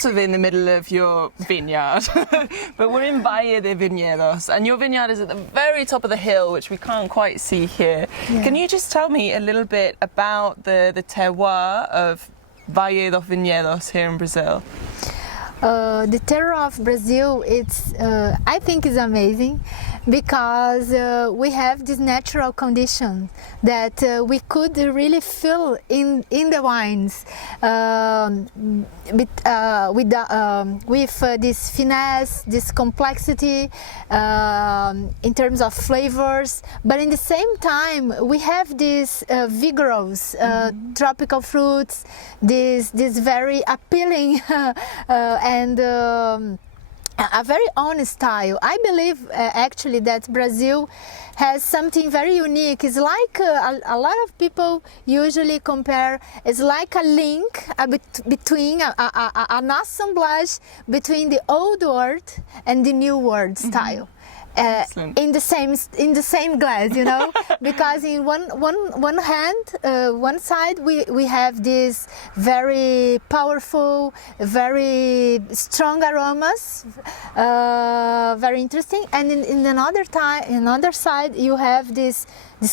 sort of in the middle of your vineyard, but we're in Vale dos Vinhedos, and your vineyard is at the very top of the hill, which we can't quite see here. Yeah. Can you just tell me a little bit about the terroir of Vale dos Vinhedos here in Brazil? The terroir of Brazil, I think is amazing because we have this natural condition that we could really feel in the wines with this finesse, this complexity in terms of flavors, but in the same time we have these vigorous tropical fruits, this very appealing and a very honest style. I believe actually that Brazil has something very unique. It's like a lot of people usually compare, it's like a link between an assemblage between the old world and the new world style. In the same glass, you know, because in one hand, one side we have these very powerful, very strong aromas, very interesting, and in another side you have this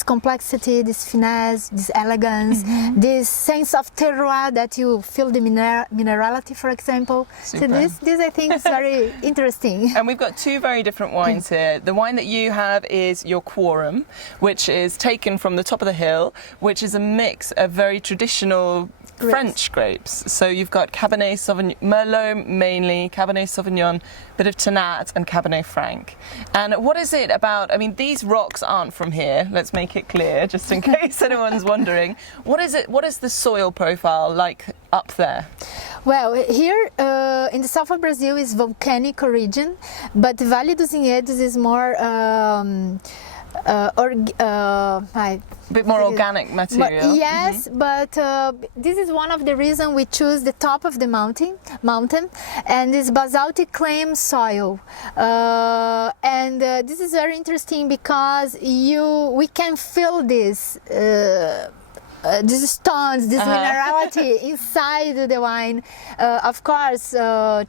complexity, this finesse, this elegance, this sense of terroir that you feel the minerality, for example. Super. So this I think is very interesting. And we've got two very different wines here. The wine that you have is your Quorum, which is taken from the top of the hill, which is a mix of very traditional French grapes. So you've got Cabernet Sauvignon, Merlot mainly, Cabernet Sauvignon, bit of Tannat and Cabernet Franc. And what is it about, I mean, these rocks aren't from here, let's make it clear, just in case anyone's wondering. What is the soil profile like up there? Well, here in the south of Brazil is volcanic origin, but Vale dos Vinhedos is more a bit more organic material. But, yes, but this is one of the reasons we choose the top of the mountain, and this basaltic clay soil. And this is very interesting because we can feel this. These stones, this minerality inside the wine. Of course,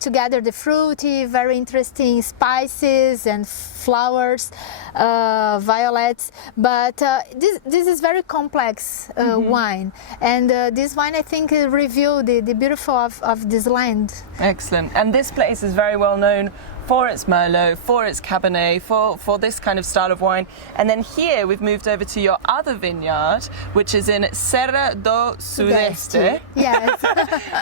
together the fruity, very interesting spices and flowers, violets. But this is very complex wine, and this wine I think reveals the beautiful of this land. Excellent. And this place is very well known for its Merlot, for its Cabernet, for this kind of style of wine. And then here we've moved over to your other vineyard, which is in Serra do Sudeste. Yes.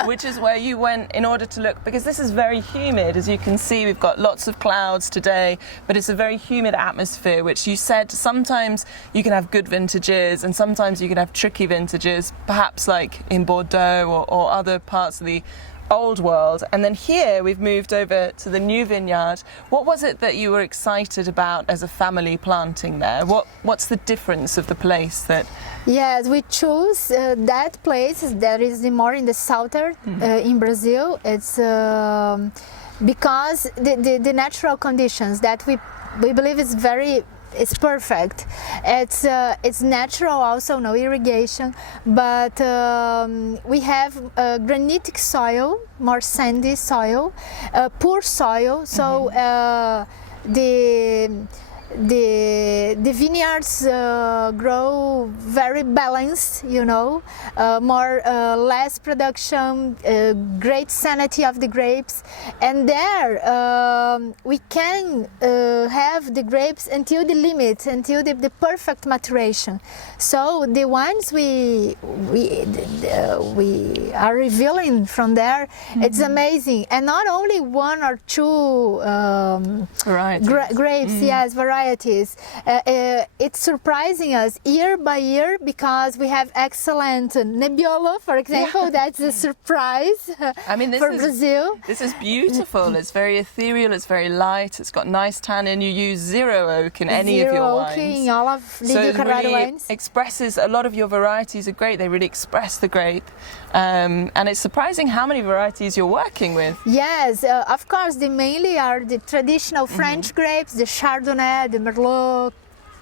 Which is where you went in order to look, because this is very humid. As you can see, we've got lots of clouds today, but it's a very humid atmosphere, which you said sometimes you can have good vintages and sometimes you can have tricky vintages, perhaps like in Bordeaux or other parts of the old world. And then here we've moved over to the new vineyard. What was it that you were excited about as a family planting there? What's the difference of the place that... Yes, we chose that place that is more in the southern in Brazil. It's because the natural conditions that we believe is it's perfect. It's natural, also no irrigation, but we have granitic soil, more sandy soil, poor soil. So the vineyards grow very balanced, you know, less production, great sanity of the grapes, and there we can have the grapes until the limit, until the perfect maturation. So the wines we are revealing from there, it's amazing, and not only one or two grapes, yes, varieties. It's surprising us year by year because we have excellent Nebbiolo, for example. That's a surprise. I mean, for Brazil. This is beautiful. It's very ethereal. It's very light. It's got nice tannin. You use zero oak in any of your wines. Zero oak in all of Patricia Carraro wines. Expresses a lot of your varieties are great. They really express the grape, and it's surprising how many varieties you're working with. Yes, of course. They mainly are the traditional French grapes, the Chardonnay, the Merlot,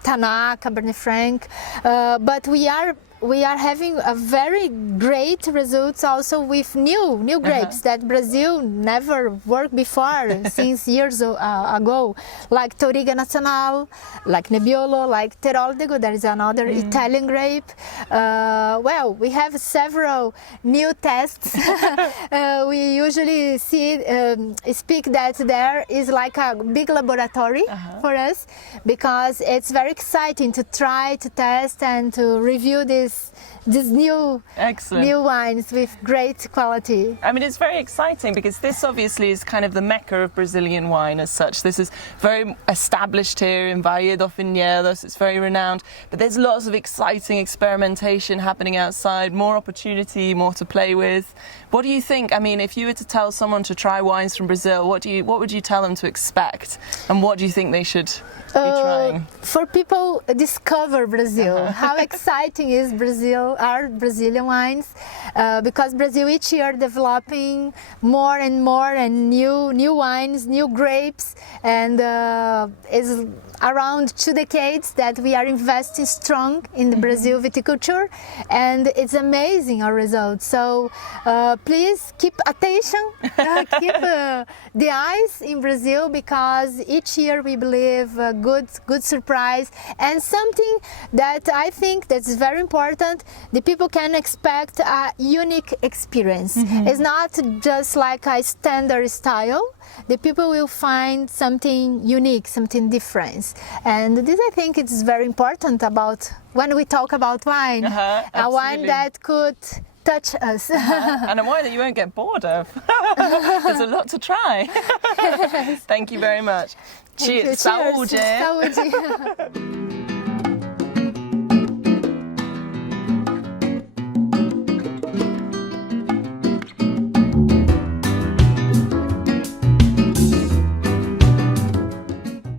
Tannat, Cabernet Franc, but we are we are having a very great results also with new grapes that Brazil never worked before since years ago, like Touriga Nacional, like Nebbiolo, like Teroldego. There is another Italian grape. Well, we have several new tests. We usually speak that there is like a big laboratory for us, because it's very exciting to try to test and to review these new wines with great quality. I mean, it's very exciting because this obviously is kind of the mecca of Brazilian wine as such. This is very established here in Vale dos Vinhedos. It's very renowned, but there's lots of exciting experimentation happening outside, more opportunity, more to play with. What do you think? I mean, if you were to tell someone to try wines from Brazil, what would you tell them to expect, and what do you think they should be trying? For people discover Brazil, how exciting is Brazil, our Brazilian wines, because Brazil each year developing more and new wines, new grapes, and is around 2 decades that we are investing strong in the Brazil viticulture, and it's amazing our results. So please keep attention, keep the eyes in Brazil, because each year we believe a good surprise, and something that I think that's very important, the people can expect a unique experience. It's not just like a standard style. The people will find something unique, something different. And this, I think, is very important about when we talk about wine. A wine that could touch us. And a wine that you won't get bored of. There's a lot to try. Thank you very much. Cheers. Cheers. Saúde.